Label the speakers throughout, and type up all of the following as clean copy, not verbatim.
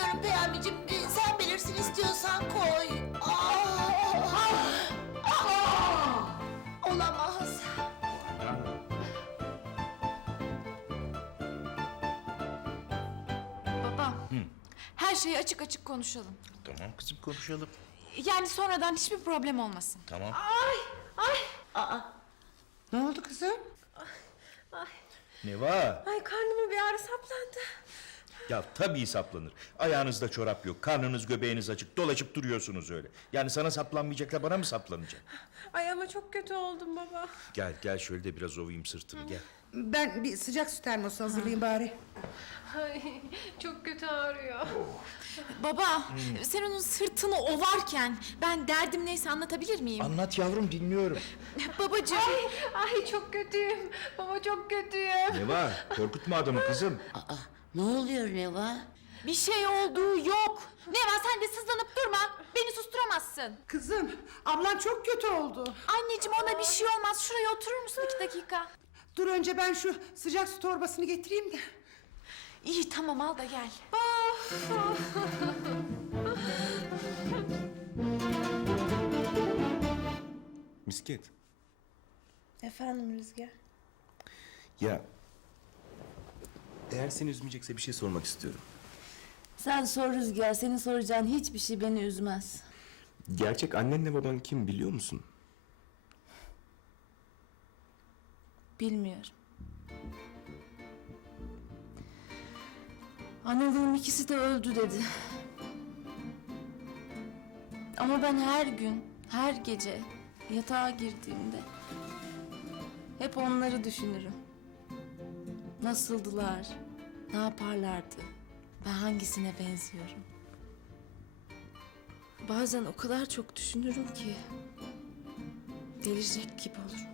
Speaker 1: bilmiyorum Peyami'cim. Sen bilirsin, istiyorsan koy. Olamaz.
Speaker 2: Baba, her şeyi açık açık konuşalım.
Speaker 3: Tamam kızım, konuşalım.
Speaker 2: Yani sonradan hiçbir problem olmasın.
Speaker 3: Tamam.
Speaker 4: Ne oldu kızım?
Speaker 3: Ne var?
Speaker 5: Ay karnıma bir ağrı saplandı.
Speaker 3: Ya tabii saplanır. Ayağınızda çorap yok, karnınız göbeğiniz açık, dolaşıp duruyorsunuz öyle. Yani sana saplanmayacak da bana mı saplanacak?
Speaker 5: Ay ama çok kötü oldum baba.
Speaker 3: Gel şöyle de biraz ovayım sırtını, gel.
Speaker 4: Ben bir sıcak su termosu hazırlayayım bari.
Speaker 5: Ay çok kötü ağrıyor.
Speaker 2: Baba, sen onun sırtını ovarken ben derdim neyse anlatabilir miyim?
Speaker 3: Anlat yavrum, dinliyorum.
Speaker 2: Babacığım.
Speaker 5: Ay çok kötüyüm. Baba çok kötüyüm.
Speaker 3: Ne var? Korkutma adamı kızım.
Speaker 1: Ne oluyor Neva?
Speaker 2: Bir şey olduğu yok. Neva, sen de sızlanıp durma. Beni susturamazsın.
Speaker 4: Kızım, ablan çok kötü oldu.
Speaker 2: Anneciğim, ona bir şey olmaz. Şuraya oturur musun 2 dakika?
Speaker 4: Dur önce ben şu sıcak su torbasını getireyim de.
Speaker 2: İyi, tamam, al da gel.
Speaker 6: Misket.
Speaker 5: Efendim Rüzgar.
Speaker 6: Ya eğer seni üzmeyecekse bir şey sormak istiyorum.
Speaker 7: Sen sor Rüzgar, senin soracağın hiçbir şey beni üzmez.
Speaker 6: Gerçek annenle baban kim biliyor musun?
Speaker 7: Bilmiyorum. Analığım ikisi de öldü dedi. Ama ben her gün, her gece yatağa girdiğimde hep onları düşünürüm. Nasıldılar, ne yaparlardı, ben hangisine benziyorum? Bazen o kadar çok düşünürüm ki delirecek gibi olurum.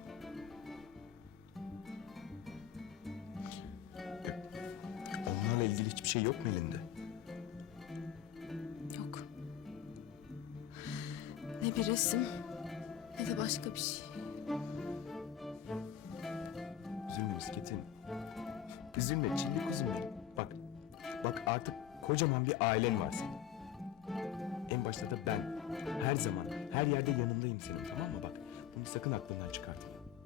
Speaker 6: Onlarla ilgili hiçbir şey yok mu elinde?
Speaker 7: Yok. Ne bir resim ne de başka bir şey.
Speaker 6: Üzülme Misket'im. Üzülme çilli kuzum benim. Bak artık kocaman bir ailen var senin. En başta da ben her zaman, her yerde yanındayım senin, tamam mı? Bak bunu sakın aklından çıkartma.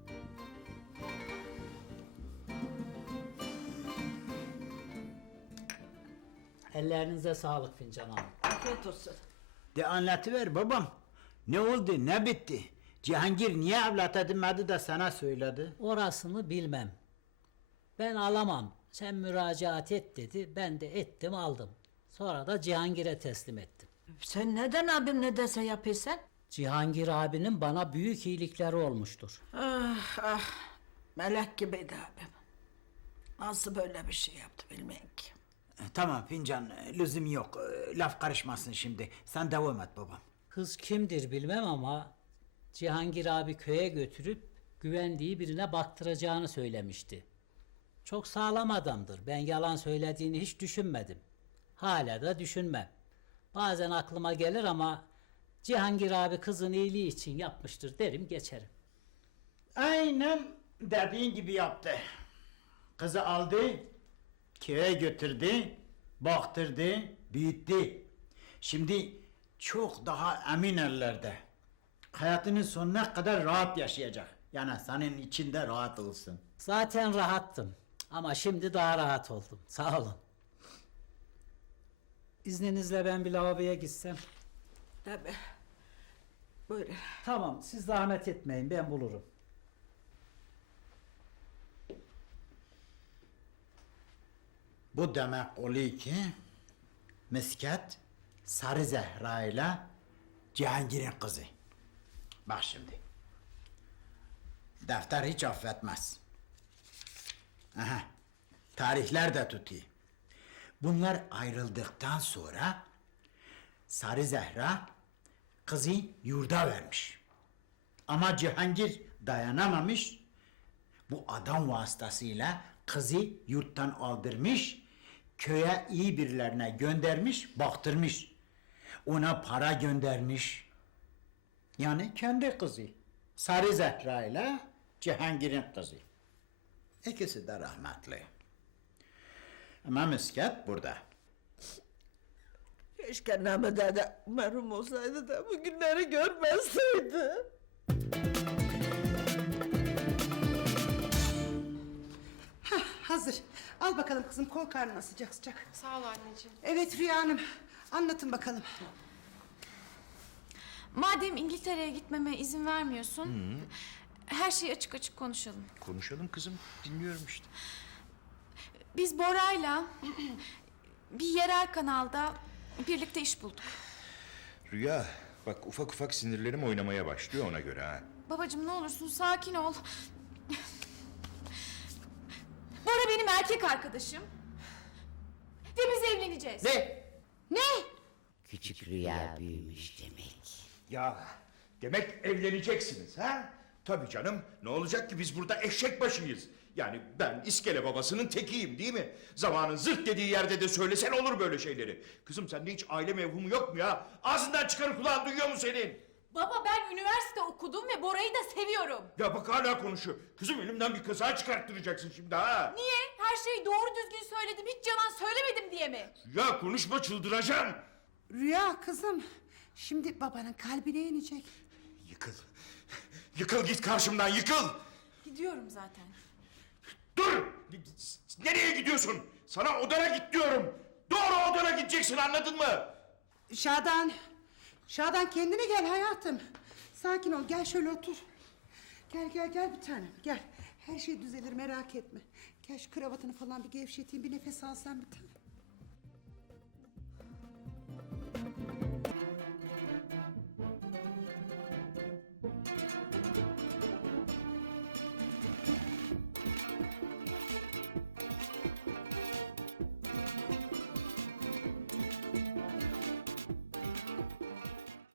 Speaker 8: Ellerinize sağlık Fincan Hanım.
Speaker 4: Afiyet olsun.
Speaker 9: De anlatıver babam. Ne oldu, ne bitti? Cihangir niye evlat edinmedi de sana söyledi?
Speaker 8: Orasını bilmem. Ben alamam. Sen müracaat et dedi. Ben de ettim, aldım. Sonra da Cihangir'e teslim ettim.
Speaker 1: Sen neden abim ne dese yapıyorsun?
Speaker 8: Cihangir abinin bana büyük iyilikleri olmuştur.
Speaker 1: Melek gibiydi abim. Nasıl böyle bir şey yaptı bilmeyin ki.
Speaker 9: Tamam Fincan, lüzum yok. Laf karışmasın şimdi. Sen devam et babam.
Speaker 8: Kız kimdir bilmem ama Cihangir abi köye götürüp güvendiği birine baktıracağını söylemişti. Çok sağlam adamdır. Ben yalan söylediğini hiç düşünmedim. Hala da düşünmem. Bazen aklıma gelir ama Cihangir abi kızın iyiliği için yapmıştır derim geçerim.
Speaker 9: Aynen dediğin gibi yaptı. Kızı aldı, köye götürdü, baktırdı, büyüttü. Şimdi çok daha emin ellerde. Hayatının sonuna kadar rahat yaşayacak. Yani senin içinde rahat olsun.
Speaker 8: Zaten rahattım ama şimdi daha rahat oldum. Sağ olun. İzninizle ben bir lavaboya gitsem.
Speaker 1: Tabii. Buyurun.
Speaker 8: Tamam, siz zahmet etmeyin, ben bulurum.
Speaker 9: Bu demek oluyor ki Misket Sarı Zehra ile Cihangir'in kızı. Bak şimdi. Defter hiç affetmez. Aha, tarihler de tutuyor. Bunlar ayrıldıktan sonra Sarı Zehra kızı yurda vermiş. Ama Cihangir dayanamamış. Bu adam vasıtasıyla kızı yurttan aldırmış, köye iyi birilerine göndermiş, baktırmış. Ona para göndermiş. Yani kendi kızı. Sarı Zehra ile Cihangir'in kızı. İkisi de rahmetli. Ama Misket burada.
Speaker 1: Keşke Namık'a da merhum olsaydı da bu günleri görmezseydi.
Speaker 4: Hazır. Al bakalım kızım, kol karnına sıcak sıcak.
Speaker 5: Sağ ol anneciğim.
Speaker 4: Evet Rüya Hanım, anlatın bakalım.
Speaker 2: Madem İngiltere'ye gitmeme izin vermiyorsun, her şeyi açık açık konuşalım.
Speaker 3: Konuşalım kızım, dinliyorum işte.
Speaker 2: Biz Bora'yla bir yerel kanalda birlikte iş bulduk.
Speaker 3: Rüya, bak ufak ufak sinirlerim oynamaya başlıyor ona göre ha.
Speaker 2: Babacığım ne olursun sakin ol. Bora benim erkek arkadaşım. Ve biz evleneceğiz.
Speaker 3: Ne?
Speaker 10: Küçük rüya büyümüş demek.
Speaker 3: Ya demek evleneceksiniz ha? Tabii canım, ne olacak ki biz burada eşek başıyız. Yani ben iskele babasının tekiyim değil mi? Zamanın zırt dediği yerde de söylesen olur böyle şeyleri. Kızım sende hiç aile mevhumu yok mu ya? Ağzından çıkan kulağın duyuyor mu senin?
Speaker 2: Baba ben üniversite okudum ve Bora'yı da seviyorum.
Speaker 3: Ya bak hala konuşuyor. Kızım elimden bir kaza çıkarttıracaksın şimdi ha.
Speaker 2: Niye? Her şeyi doğru düzgün söyledim. Hiç yalan söylemedim diye mi?
Speaker 3: Ya konuşma çıldıracağım.
Speaker 4: Rüya kızım, şimdi babanın kalbine inecek.
Speaker 3: Yıkıl. Yıkıl git karşımdan yıkıl.
Speaker 2: Gidiyorum zaten.
Speaker 3: Dur! Nereye gidiyorsun? Sana odana git diyorum. Doğru odana gideceksin anladın mı?
Speaker 4: Şadan, Şadan kendine gel hayatım. Sakin ol, gel şöyle otur. Gel gel gel bir tanem, gel. Her şey düzelir, merak etme. Gel şu kravatını falan bir gevşeteyim, bir nefes alsan bir tanem.